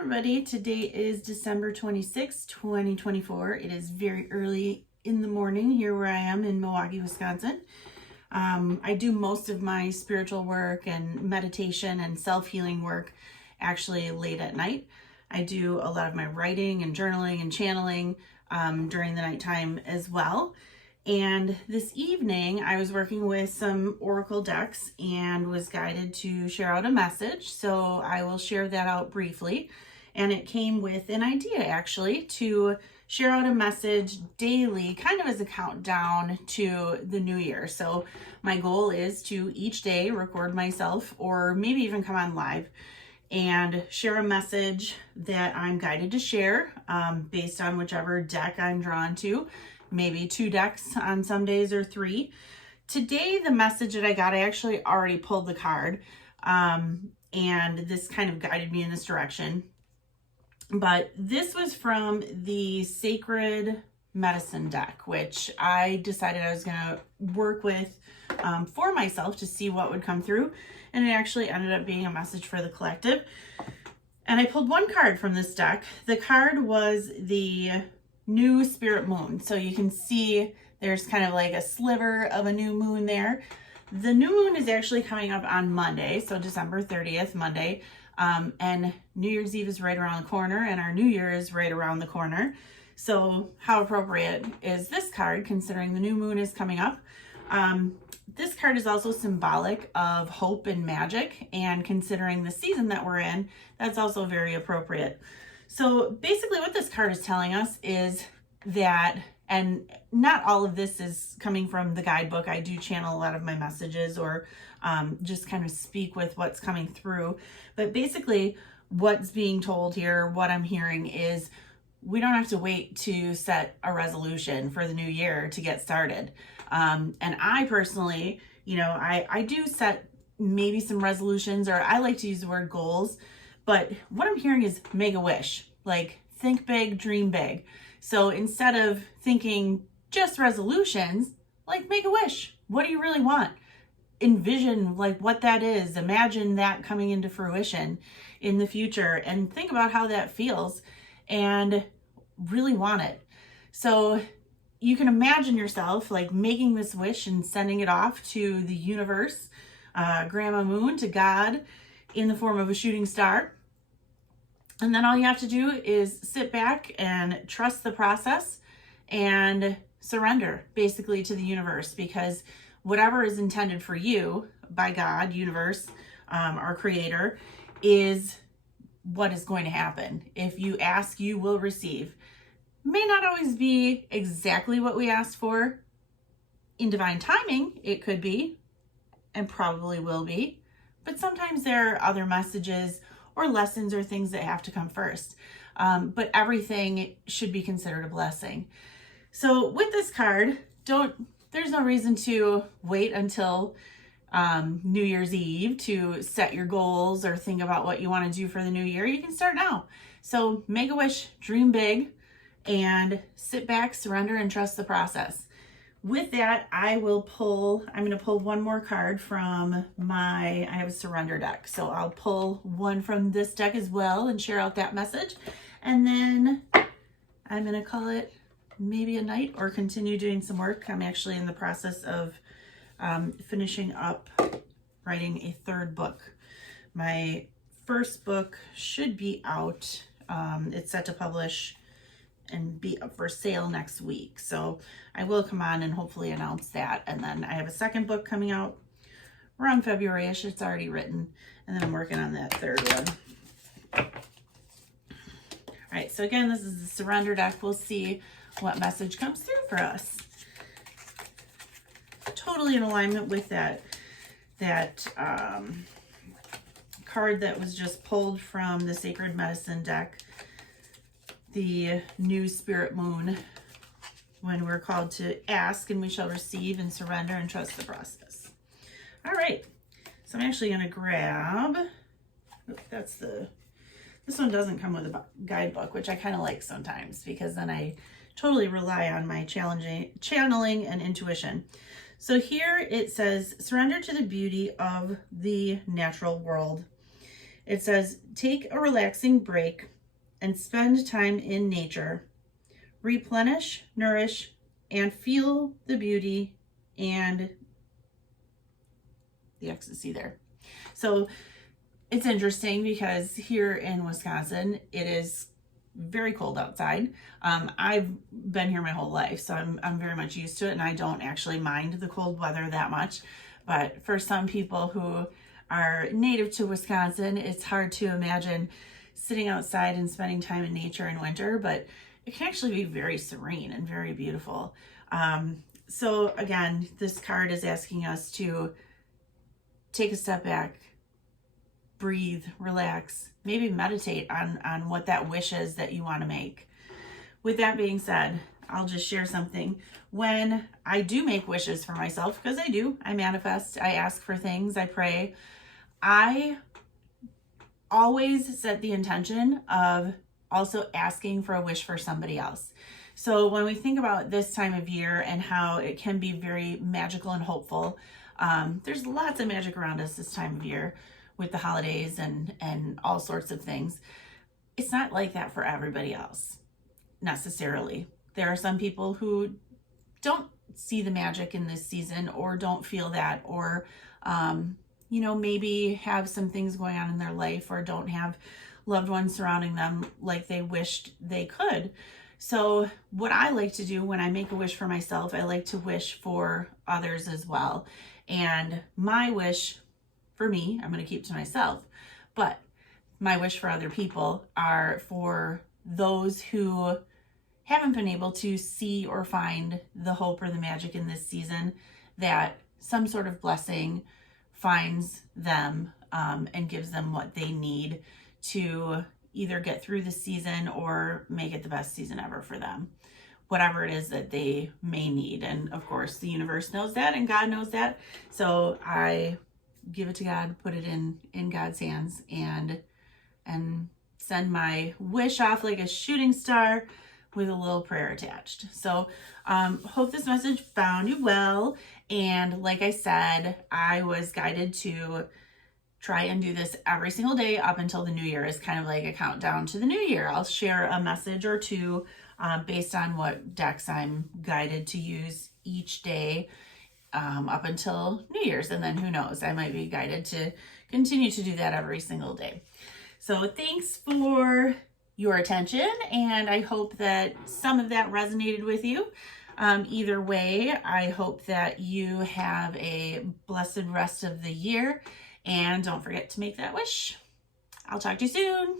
everybody. Today is December 26, 2024. It is very early in the morning here where I am in Milwaukee, Wisconsin. I do most of my spiritual work and meditation and self-healing work actually late at night. I do a lot of my writing and journaling and channeling during the nighttime as well. And this evening I was working with some oracle decks and was guided to share out a message. So I will share that out briefly. And it came with an idea actually to share out a message daily, kind of as a countdown to the new year. So my goal is to each day record myself or maybe even come on live and share a message that I'm guided to share based on whichever deck I'm drawn to. Maybe 2 decks on some days or 3. Today, the message that I got, I actually already pulled the card, and this kind of guided me in this direction. But this was from the Sacred Medicine deck, which I decided I was going to work with for myself to see what would come through. And it actually ended up being a message for the collective. And I pulled one card from this deck. The card was the new spirit moon. So you can see there's kind of like a sliver of a new moon there. The new moon is actually coming up on Monday, so December 30th, Monday. And New Year's Eve is right around the corner, and our New Year is right around the corner. So how appropriate is this card considering the new moon is coming up? This card is also symbolic of hope and magic, and considering the season that we're in, that's also very appropriate. So basically what this card is telling us is that, and not all of this is coming from the guidebook. I do channel a lot of my messages or just kind of speak with what's coming through. But basically what's being told here, what I'm hearing is we don't have to wait to set a resolution for the new year to get started. And I personally, I do set maybe some resolutions, or I like to use the word goals. But what I'm hearing is make a wish, like think big, dream big. So instead of thinking just resolutions, like make a wish. What do you really want? Envision like what that is. Imagine that coming into fruition in the future and think about how that feels and really want it. So you can imagine yourself like making this wish and sending it off to the universe, Grandma Moon, to God in the form of a shooting star. And then all you have to do is sit back and trust the process and surrender basically to the universe, because whatever is intended for you by God, universe, our creator, is what is going to happen. If you ask, you will receive. May not always be exactly what we asked for. In divine timing, it could be, and probably will be. But sometimes there are other messages or lessons or things that have to come first. But everything should be considered a blessing. So with this card, there's no reason to wait until New Year's Eve to set your goals or think about what you want to do for the new year. You can start now. So make a wish, dream big, and sit back, surrender, and trust the process. With that, I'm going to pull one more card from I have a surrender deck. So I'll pull one from this deck as well and share out that message. And then I'm going to call it maybe a night or continue doing some work. I'm actually in the process of finishing up writing a 3rd book. My first book should be out. It's set to publish and be up for sale next week. So I will come on and hopefully announce that. And then I have a 2nd book coming out around February-ish. It's already written. And then I'm working on that 3rd one. All right, so again, this is the surrender deck. We'll see what message comes through for us. Totally in alignment with that card that was just pulled from the Sacred Medicine deck. The new spirit moon, when we're called to ask and we shall receive, and surrender and trust the process. All right, so I'm actually going to grab, this one doesn't come with a guidebook, which I kind of like sometimes because then I totally rely on my channeling and intuition. So here it says, surrender to the beauty of the natural world. It says, take a relaxing break and spend time in nature. Replenish, nourish, and feel the beauty and the ecstasy there. So it's interesting because here in Wisconsin, it is very cold outside. I've been here my whole life, so I'm very much used to it, and I don't actually mind the cold weather that much. But for some people who are native to Wisconsin, it's hard to imagine sitting outside and spending time in nature in winter, but it can actually be very serene and very beautiful. So again, this card is asking us to take a step back, breathe, relax, maybe meditate on what that wish is that you want to make. With that being said, I'll just share something. When I do make wishes for myself, because I manifest, I ask for things, I pray, I always set the intention of also asking for a wish for somebody else. So when we think about this time of year and how it can be very magical and hopeful, there's lots of magic around us this time of year with the holidays and all sorts of things. It's not like that for everybody else, necessarily. There are some people who don't see the magic in this season or don't feel that, or maybe have some things going on in their life or don't have loved ones surrounding them like they wished they could. So what I like to do when I make a wish for myself, I like to wish for others as well. And my wish for me, I'm going to keep to myself, but my wish for other people are for those who haven't been able to see or find the hope or the magic in this season, that some sort of blessing finds them and gives them what they need to either get through the season or make it the best season ever for them, whatever it is that they may need. And of course, the universe knows that and God knows that. So I give it to God, put it in God's hands, and send my wish off like a shooting star with a little prayer attached. So hope this message found you well. And like I said, I was guided to try and do this every single day up until the new year, is kind of like a countdown to the new year. I'll share a message or two based on what decks I'm guided to use each day up until New Year's. And then who knows, I might be guided to continue to do that every single day. So thanks for your attention, and I hope that some of that resonated with you. Either way, I hope that you have a blessed rest of the year, and don't forget to make that wish. I'll talk to you soon.